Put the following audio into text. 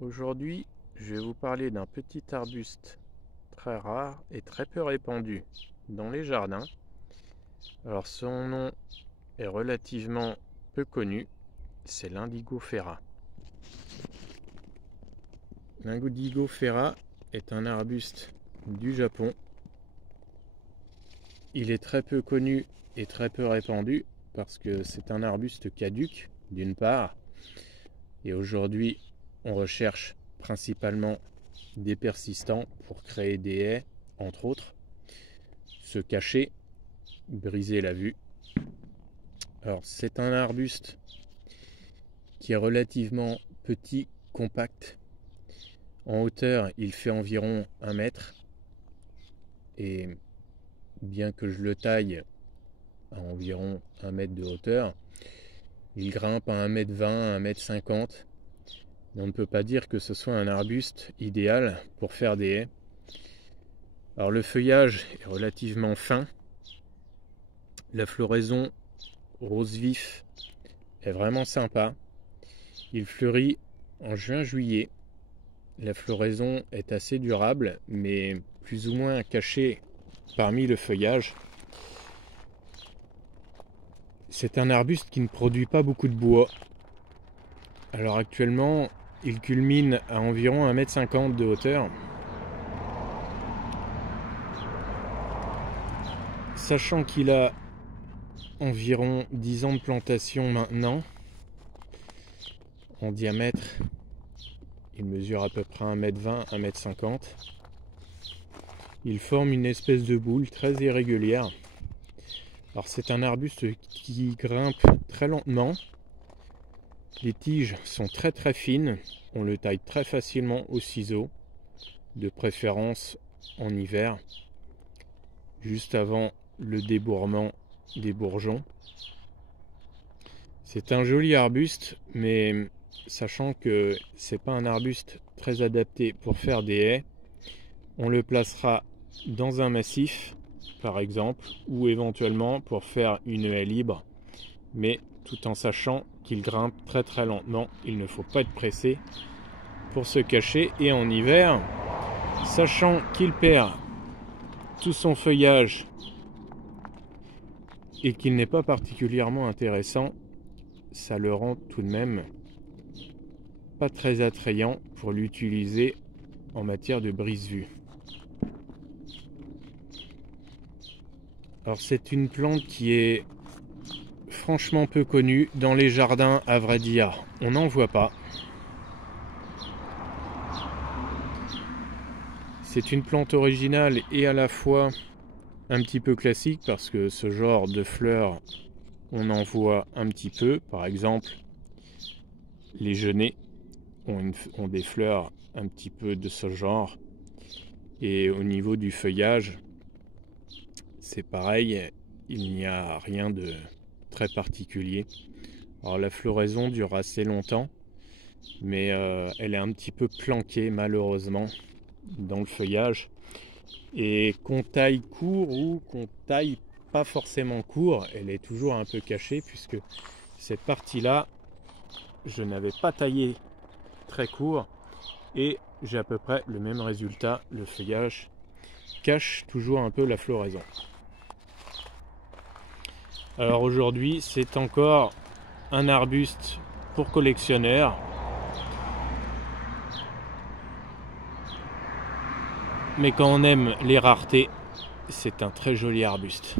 Aujourd'hui, je vais vous parler d'un petit arbuste très rare et très peu répandu dans les jardins. Alors son nom est relativement peu connu, c'est l'Indigofera. L'Indigofera est un arbuste du Japon. Il est très peu connu et très peu répandu parce que c'est un arbuste caduc d'une part, et aujourd'hui on recherche principalement des persistants pour créer des haies, entre autres, se cacher, briser la vue. Alors c'est un arbuste qui est relativement petit, compact. En hauteur, il fait environ 1 mètre. Et bien que je le taille à environ 1 mètre de hauteur, il grimpe à 1,20 m, 1,50 m. On ne peut pas dire que ce soit un arbuste idéal pour faire des haies. Alors le feuillage est relativement fin. La floraison rose vif est vraiment sympa. Il fleurit en juin-juillet. La floraison est assez durable, mais plus ou moins cachée parmi le feuillage. C'est un arbuste qui ne produit pas beaucoup de bois. Alors actuellement, il culmine à environ 1,50 m de hauteur. Sachant qu'il a environ 10 ans de plantation maintenant, en diamètre, il mesure à peu près 1,20 m, 1,50 m. Il forme une espèce de boule très irrégulière. Alors c'est un arbuste qui grimpe très lentement. Les tiges sont très très fines. On le taille très facilement au ciseau, de préférence en hiver, juste avant le débourrement des bourgeons. C'est un joli arbuste, mais sachant que c'est pas un arbuste très adapté pour faire des haies, on le placera dans un massif par exemple, ou éventuellement pour faire une haie libre, mais tout en sachant qu'il grimpe très très lentement. Il ne faut pas être pressé pour se cacher, et en hiver, sachant qu'il perd tout son feuillage et qu'il n'est pas particulièrement intéressant, ça le rend tout de même pas très attrayant pour l'utiliser en matière de brise-vue. Alors c'est une plante qui est franchement peu connue dans les jardins, à vrai dire. On n'en voit pas. C'est une plante originale et à la fois un petit peu classique parce que ce genre de fleurs, on en voit un petit peu. Par exemple, les genêts ont des fleurs un petit peu de ce genre. Et au niveau du feuillage, c'est pareil, il n'y a rien de très particulier. Alors la floraison dure assez longtemps, mais elle est un petit peu planquée malheureusement dans le feuillage. Et qu'on taille court ou qu'on taille pas forcément court, elle est toujours un peu cachée, puisque cette partie-là, je n'avais pas taillé très court et j'ai à peu près le même résultat. Le feuillage cache toujours un peu la floraison. Alors aujourd'hui, c'est encore un arbuste pour collectionneurs. Mais quand on aime les raretés, c'est un très joli arbuste.